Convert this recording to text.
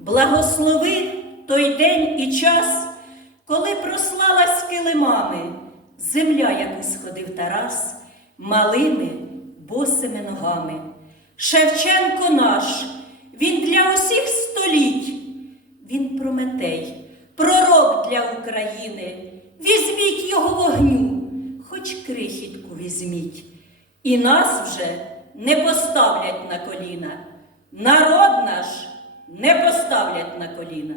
Благослови той день і час, коли прослалась килимами земля, яку сходив Тарас, малими босими ногами. Шевченко наш, він для усіх століть, він Прометей, пророк для України. Візьміть його вогню, хоч крихітку візьміть. І нас вже не поставлять на коліна. Народ наш не поставлять на коліна.